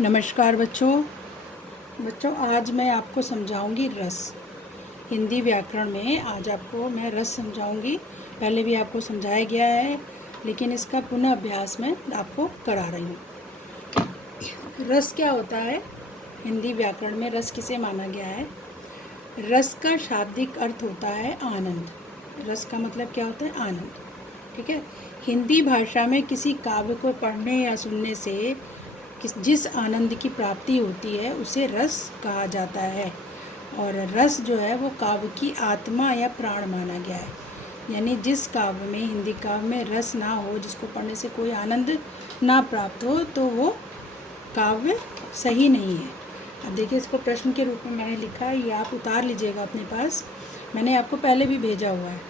नमस्कार बच्चों आज मैं आपको समझाऊंगी रस। हिंदी व्याकरण में आज आपको मैं रस समझाऊंगी। पहले भी आपको समझाया गया है, लेकिन इसका पुनः अभ्यास मैं आपको करा रही हूँ। रस क्या होता है? हिंदी व्याकरण में रस किसे माना गया है? रस का शाब्दिक अर्थ होता है आनंद। रस का मतलब क्या होता है? आनंद। ठीक है। हिंदी भाषा में किसी काव्य को पढ़ने या सुनने से जिस आनंद की प्राप्ति होती है उसे रस कहा जाता है। और रस जो है वो काव्य की आत्मा या प्राण माना गया है। यानी जिस काव्य में, हिंदी काव्य में रस ना हो, जिसको पढ़ने से कोई आनंद ना प्राप्त हो, तो वो काव्य सही नहीं है। अब देखिए, इसको प्रश्न के रूप में मैंने लिखा है, ये आप उतार लीजिएगा अपने पास। मैंने आपको पहले भी भेजा हुआ है,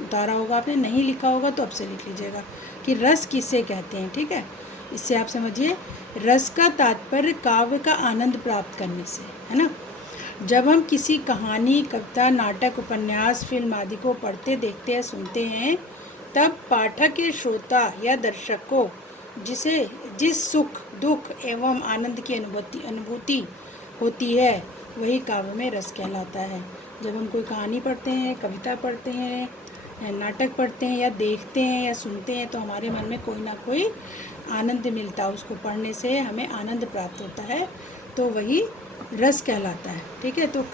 उतारा होगा आपने, नहीं लिखा होगा तो अब से लिख लीजिएगा कि रस किसे कहते हैं। ठीक है, इससे आप समझिए। रस का तात्पर्य काव्य का आनंद प्राप्त करने से है ना। जब हम किसी कहानी, कविता, नाटक, उपन्यास, फिल्म आदि को पढ़ते, देखते या सुनते हैं, तब पाठक या श्रोता या दर्शक को जिस सुख, दुख एवं आनंद की अनुभूति होती है, वही काव्य में रस कहलाता है। जब हम कोई कहानी पढ़ते हैं, कविता पढ़ते हैं, नाटक पढ़ते हैं या देखते हैं या सुनते हैं, तो हमारे मन में कोई ना कोई आनंद मिलता है। उसको पढ़ने से हमें आनंद प्राप्त होता है, तो वही रस कहलाता है। ठीक है, तो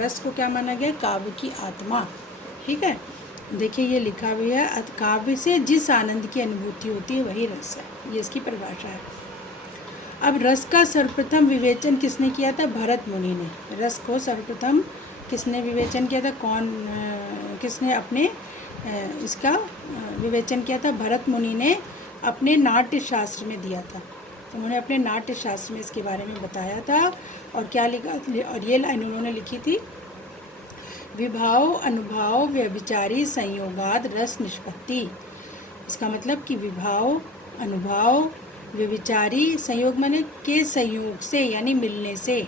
रस को क्या माना गया? काव्य की आत्मा। ठीक है, देखिए ये लिखा भी है, काव्य से जिस आनंद की अनुभूति होती है वही रस है। ये इसकी परिभाषा है। अब रस का सर्वप्रथम विवेचन किसने किया था? भरत मुनि ने। रस को सर्वप्रथम किसने विवेचन किया था? किसने अपने इसका विवेचन किया था? भरत मुनि ने अपने नाट्य शास्त्र में दिया था। तो उन्होंने अपने नाट्य शास्त्र में इसके बारे में बताया था। और क्या लिखा? और ये लाइन उन्होंने लिखी थी, विभाव अनुभाव व्यभिचारी संयोगाद रस निष्पत्ति। इसका मतलब कि विभाव, अनुभाव, व्यभिचारी, संयोग माने के संयोग से, यानी मिलने से।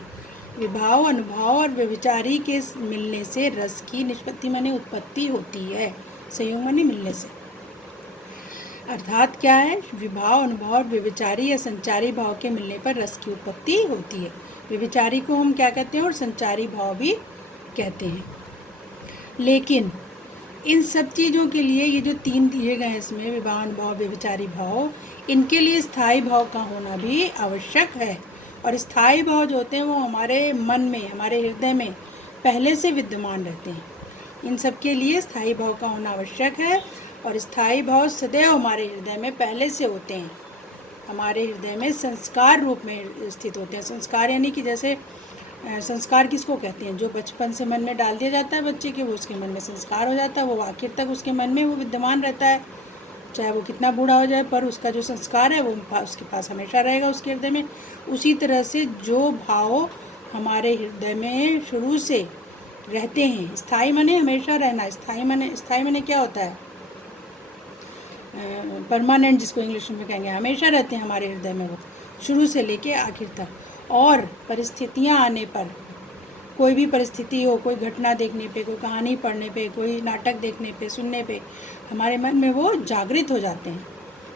विभाव, अनुभाव और व्यभिचारी के मिलने से रस की निष्पत्ति माने उत्पत्ति होती है। संयोग माने मिलने से। अर्थात क्या है? विभाव, अनुभव और व्यभिचारी या संचारी भाव के मिलने पर रस की उत्पत्ति होती है। व्यभिचारी को हम क्या कहते हैं? और संचारी भाव भी कहते हैं। लेकिन इन सब चीज़ों के लिए, ये जो तीन दिए गए हैं इसमें, विभाव, अनुभव, व्यभिचारी भाव, इनके लिए स्थायी भाव का होना भी आवश्यक है। और स्थायी भाव जो होते हैं वो हमारे मन में, हमारे हृदय में पहले से विद्यमान रहते हैं। इन सब के लिए स्थायी भाव का होना आवश्यक है। और स्थायी भाव सदैव हमारे हृदय में पहले से होते हैं। हमारे हृदय में संस्कार रूप में स्थित होते हैं। संस्कार यानी कि जैसे संस्कार किसको कहते हैं? जो बचपन से मन में डाल दिया जाता है बच्चे के, वो उसके मन में संस्कार हो जाता है, वो आखिर तक उसके मन में वो विद्यमान रहता है, चाहे वो कितना बूढ़ा हो जाए, पर उसका जो संस्कार है वो उसके पास हमेशा रहेगा, उसके हृदय में। उसी तरह से जो भाव हमारे हृदय में शुरू से रहते हैं, स्थायी माने हमेशा रहना, स्थायी माने क्या होता है? परमानेंट, जिसको इंग्लिश में कहेंगे, हमेशा रहते हैं हमारे हृदय में वो, शुरू से लेके आखिर तक। और परिस्थितियाँ आने पर, कोई भी परिस्थिति हो, कोई घटना देखने पे, कोई कहानी पढ़ने पे, कोई नाटक देखने पे, सुनने पे, हमारे मन में वो जागृत हो जाते हैं,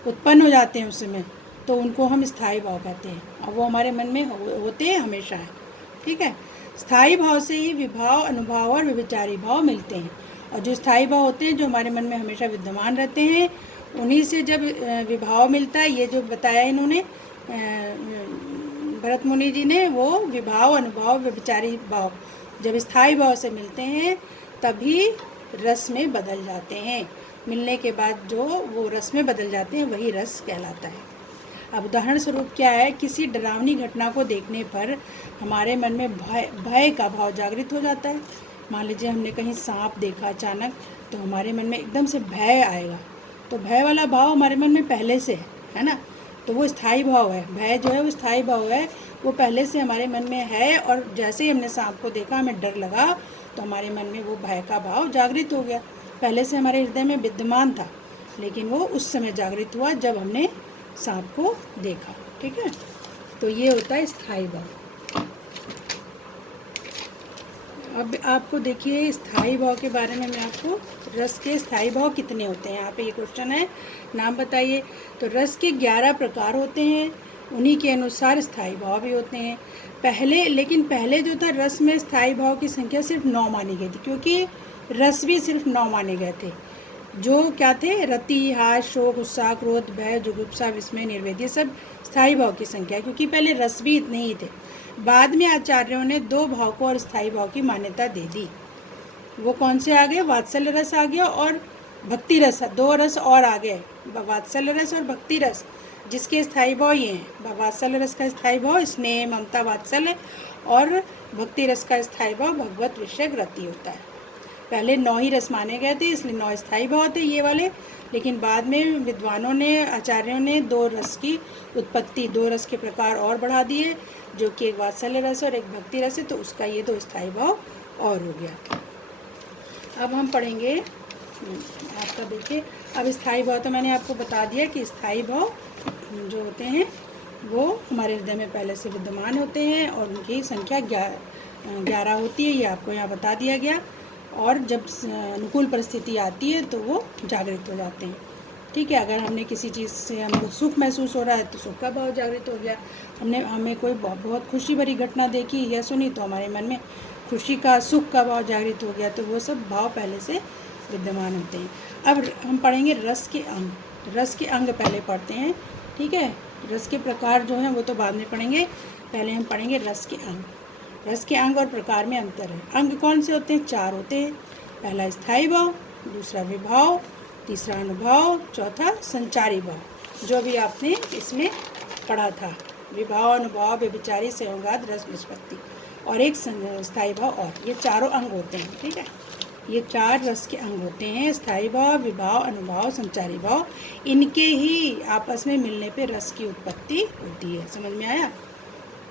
उत्पन्न हो जाते हैं उस समय, तो उनको हम स्थायी भाव कहते हैं। और वो हमारे मन में होते हैं हमेशा है। ठीक है, स्थायी भाव से ही विभाव, अनुभाव और व्यभिचारी भाव मिलते हैं। और जो स्थायी भाव होते हैं, जो हमारे मन में हमेशा विद्यमान रहते हैं, उन्हीं से जब विभाव मिलता है, ये जो बताया इन्होंने भरत मुनि जी ने, वो विभाव, अनुभाव, व्यभिचारी भाव जब स्थायी भाव से मिलते हैं तभी रस में बदल जाते हैं। मिलने के बाद जो वो रस में बदल जाते हैं वही रस कहलाता है। अब उदाहरण स्वरूप क्या है? किसी डरावनी घटना को देखने पर हमारे मन में भय का भाव जागृत हो जाता है। मान लीजिए हमने कहीं सांप देखा अचानक, तो हमारे मन में एकदम से भय आएगा। तो भय वाला भाव हमारे मन में पहले से है ना, तो वो स्थायी भाव है। भय जो है वो स्थायी भाव है, वो पहले से हमारे मन में है। और जैसे ही हमने सांप को देखा, हमें डर लगा, तो हमारे मन में वो भय का भाव जागृत हो गया। पहले से हमारे हृदय में विद्यमान था, लेकिन वो उस समय जागृत हुआ जब हमने सांप को देखा। ठीक है, तो ये होता है स्थायी भाव। अब आपको देखिए स्थायी भाव के बारे में मैं आपको, रस के स्थायी भाव कितने होते हैं, यहाँ पे ये क्वेश्चन है, नाम बताइए। तो रस के 11 प्रकार होते हैं। उन्हीं के अनुसार स्थायी भाव भी होते हैं। लेकिन पहले जो था रस में स्थायी भाव की संख्या सिर्फ 9 मानी गई थी, क्योंकि रस भी सिर्फ 9 माने गए थे। जो क्या थे? रति, हास, शोक, उत्साह, क्रोध, भय, जुगुप्सा, विस्मय, निर्वेद, ये सब स्थायी भाव की संख्या है, क्योंकि पहले रस भी इतने ही थे। बाद में आचार्यों ने 2 भाव को और स्थायी भाव की मान्यता दे दी। वो कौन से आ गए? वात्सल्य रस आ गया और भक्ति रस। 2 रस और आ गए, वात्सल्य रस और भक्ति रस, जिसके स्थायी भाव ये हैं। वात्सल्य रस का स्थायी भाव स्नेह, ममता, वात्सल्य, और भक्ति रस का स्थायी भाव भगवत विषयक रति होता है। पहले 9 ही रस माने गए थे, इसलिए 9 स्थायी भाव थे ये वाले। लेकिन बाद में विद्वानों ने, आचार्यों ने 2 रस की उत्पत्ति, 2 रस के प्रकार और बढ़ा दिए, जो कि एक वात्सल्य रस और एक भक्ति रस है, तो उसका ये 2 स्थायी भाव और हो गया। अब हम पढ़ेंगे, आपका देखिए, अब स्थायी भाव तो मैंने आपको बता दिया कि स्थायी भाव जो होते हैं वो हमारे हृदय में पहले से विद्यमान होते हैं और उनकी संख्या 11 होती है, ये आपको यहाँ बता दिया गया। और जब अनुकूल परिस्थिति आती है तो वो जागृत हो जाते हैं। ठीक है, अगर हमने किसी चीज़ से हमको सुख महसूस हो रहा है तो सुख का भाव जागृत हो गया। हमें कोई बहुत खुशी भरी घटना देखी या सुनी तो हमारे मन में खुशी का, सुख का भाव जागृत हो गया। तो वो सब भाव पहले से विद्यमान होते हैं। अब हम पढ़ेंगे रस के अंग। रस के अंग पहले पढ़ते हैं, ठीक है। रस के प्रकार जो हैं वो तो बाद में पढ़ेंगे, पहले हम पढ़ेंगे रस के अंग। रस के अंग और प्रकार में अंतर है। अंग कौन से होते हैं? 4 होते हैं। पहला स्थायी भाव, दूसरा विभाव, तीसरा अनुभाव, चौथा संचारी भाव, जो भी आपने इसमें पढ़ा था। विभाव, अनुभाव, व्यभिचारी, संयोगाद, रस निष्पत्ति, और एक स्थायी भाव। और ये चारों अंग होते हैं, ठीक है। ये 4 रस के अंग होते हैं, स्थायी भाव, विभाव, अनुभाव, संचारी भाव। इनके ही आपस में मिलने पे रस की उत्पत्ति होती है। समझ में आया?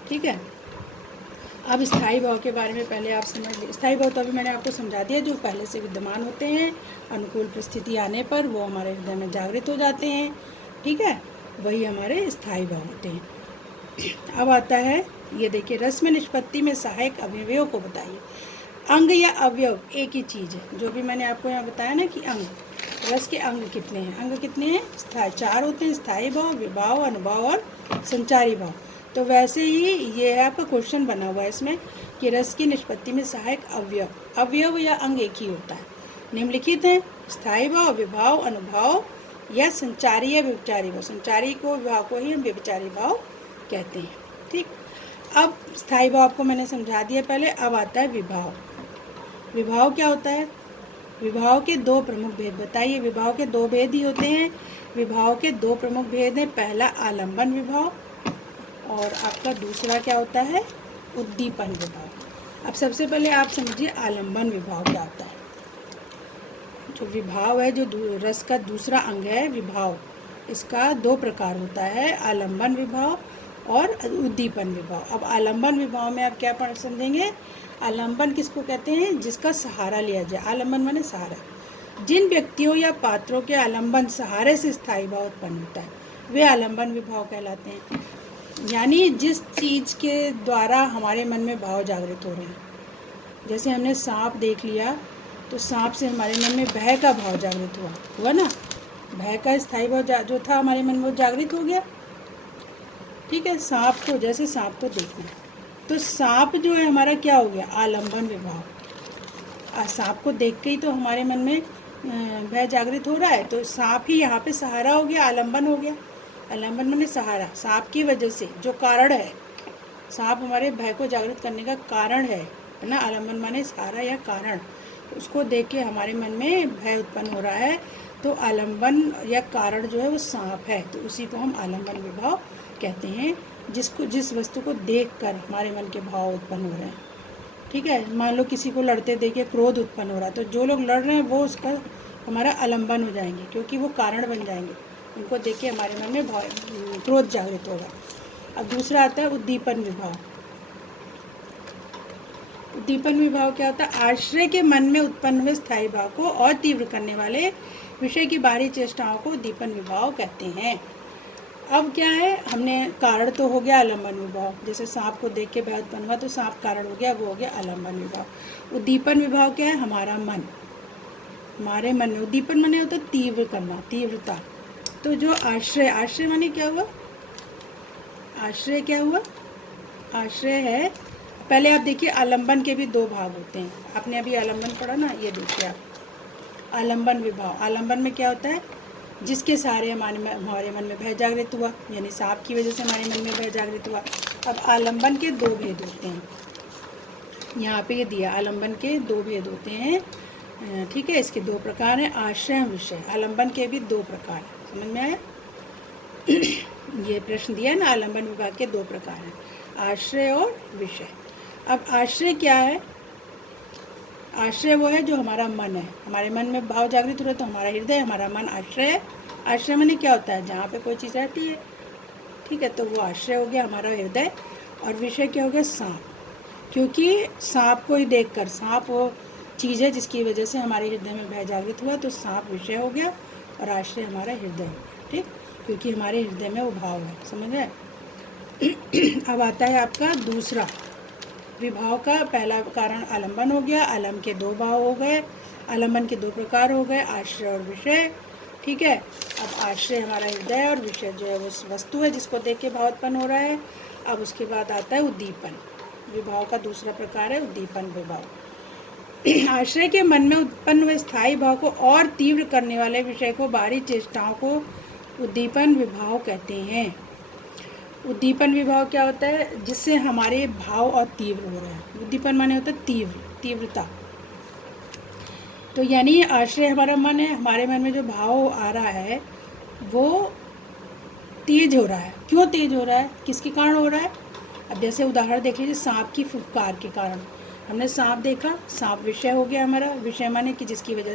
ठीक है। अब स्थायी भाव के बारे में पहले आप समझ लीजिए। स्थायी भाव तो अभी मैंने आपको समझा दिया, जो पहले से विद्यमान होते हैं, अनुकूल परिस्थिति आने पर वो हमारे हृदय में जागृत हो जाते हैं, ठीक है। वही हमारे स्थायी भाव होते हैं। अब आता है, ये देखिए, रस में निष्पत्ति में सहायक अवयवों को बताइए। अंग या अवयव एक ही चीज़ है। जो भी मैंने आपको यहाँ बताया ना कि अंग, रस के अंग कितने हैं? अंग कितने हैं? 4 होते हैं, स्थायी भाव, विभाव, अनुभाव और संचारी भाव। तो वैसे ही ये है आपका क्वेश्चन बना हुआ है इसमें कि रस की निष्पत्ति में सहायक अवयव, अवयव या अंग एक ही होता है। निम्नलिखित है स्थायी भाव, विभाव, अनुभाव या संचारी या व्यभिचारी भाव। संचारी को, विभाव को ही हम व्यभिचारी भाव कहते हैं, ठीक। अब स्थायी भाव आपको मैंने समझा दिया पहले। अब आता है विभाव। विभाव क्या होता है? विभाव के 2 प्रमुख भेद बताइए। विभाव के 2 भेद ही होते हैं। विभाव के 2 प्रमुख भेद हैं। पहला आलंबन विभाव और आपका दूसरा क्या होता है? उद्दीपन विभाव। अब सबसे पहले आप समझिए आलंबन विभाव क्या होता है। जो विभाव है, जो रस का दूसरा अंग है विभाव, इसका 2 प्रकार होता है, आलंबन विभाव और उद्दीपन विभाव। अब आलंबन विभाव में आप क्या पढ़ समझेंगे? आलंबन किसको कहते हैं? जिसका सहारा लिया जाए। आलंबन माने सहारा। जिन व्यक्तियों या पात्रों के आलंबन सहारे से स्थायी भाव उत्पन्न होता है, वे आलंबन विभाव कहलाते हैं। यानी जिस चीज़ के द्वारा हमारे मन में भाव जागृत हो रहे हैं। जैसे हमने सांप देख लिया तो सांप से हमारे मन में भय का भाव जागृत हुआ ना। भय का स्थायी भाव जो था हमारे मन में वो जागृत हो गया, ठीक है। सांप को, जैसे सांप को देखना, तो सांप जो है हमारा क्या हो गया? आलंबन विभाव। सांप को देख के ही तो हमारे मन में भय जागृत हो रहा है, तो सांप ही यहाँ पे सहारा हो गया, आलंबन हो गया। आलंबन माने सहारा। सांप की वजह से जो कारण है, सांप हमारे भय को जागृत करने का कारण है ना। आलंबन माने सहारा या कारण। उसको देख के हमारे मन में भय उत्पन्न हो रहा है, तो आलंबन या कारण जो है वो सांप है, तो उसी को हम आलंबन विभाव कहते हैं। जिस वस्तु को देखकर हमारे मन के भाव उत्पन्न हो रहे हैं, ठीक है। मान लो किसी को लड़ते देखे क्रोध उत्पन्न हो रहा है, तो जो लोग लड़ रहे हैं वो उसका हमारा आलंबन हो जाएंगे, क्योंकि वो कारण बन जाएंगे। उनको देख के हमारे मन में क्रोध जागृत होगा। अब दूसरा आता है उद्दीपन विभाव। उद्दीपन विभाव क्या होता है? आश्रय के मन में उत्पन्न हुए स्थायी भाव को और तीव्र करने वाले विषय की बाहरी चेष्टाओं को उद्दीपन विभाव कहते हैं। अब क्या है, हमने कारण तो हो गया आलंबन विभाव, जैसे सांप को देख के भय उत्पन्न हुआ तो सांप कारण हो गया, वो हो गया आलंबन विभाव। उद्दीपन विभाव क्या है? हमारा मन, हमारे मन में। उद्दीपन माने होता है तीव्र करना, तीव्रता। तो जो आश्रय, आश्रय माने क्या हुआ? आश्रय क्या हुआ? आश्रय है, पहले आप देखिए आलंबन के भी दो भाग होते हैं, आपने अभी आलंबन पढ़ा ना, ये देखिए आप, आलंबन विभाव। आलंबन में क्या होता है? जिसके सहारे हमारे मन में भय जागृत हुआ, यानी सांप की वजह से हमारे मन में भय जागृत हुआ। अब आलंबन के दो भेद होते हैं, यहाँ पे ये दिया, आलंबन के दो भेद होते हैं, ठीक है। इसके दो प्रकार हैं, आश्रय विषय। आलंबन के भी दो प्रकार हैं, समझ में आया? ये प्रश्न दिया ना, आलंबन विभाग के दो प्रकार हैं, आश्रय और विषय। अब आश्रय क्या है? आश्रय वो है जो हमारा मन है, हमारे मन में भाव जागृत हो रहा है तो हमारा हृदय, हमारा मन आश्रय है। आश्रय माने क्या होता है? जहाँ पे कोई चीज़ रहती है, ठीक है, तो वो आश्रय हो गया हमारा हृदय। और विषय क्या हो गया? सांप, क्योंकि सांप को ही देखकर, सांप वो चीज़ है जिसकी वजह से हमारे हृदय में भय जागृत हुआ, तो सांप विषय हो गया और आश्रय हमारा हृदय हो गया, ठीक, क्योंकि हमारे हृदय में वो भाव है, समझ गए? अब आता है आपका दूसरा विभाव का। पहला कारण आलंबन हो गया, आलम्ब के दो भाव हो गए, आलंबन के दो प्रकार हो गए, आश्रय और विषय, ठीक है। अब आश्रय हमारा हृदय और विषय जो है वो वस्तु है जिसको देख के भाव उत्पन्न हो रहा है। अब उसके बाद आता है उद्दीपन, विभाव का दूसरा प्रकार है उद्दीपन विभाव। आश्रय के मन में उत्पन्न हुए स्थायी भाव को और तीव्र करने वाले विषय को, बाहरी चेष्टाओं को उद्दीपन विभाव कहते हैं। उद्दीपन विभाव क्या होता है? जिससे हमारे भाव और तीव्र हो रहे हैं। उद्दीपन माने होता है तीव्रता। तो यानी आश्रय हमारा मन है, हमारे मन में जो भाव आ रहा है वो तेज हो रहा है। क्यों तेज हो रहा है? किसके कारण हो रहा है? अब जैसे उदाहरण देख लीजिए, सांप की फुफकार के कारण। हमने सांप देखा, सांप विषय हो गया हमारा। विषय माने कि जिसकी वजह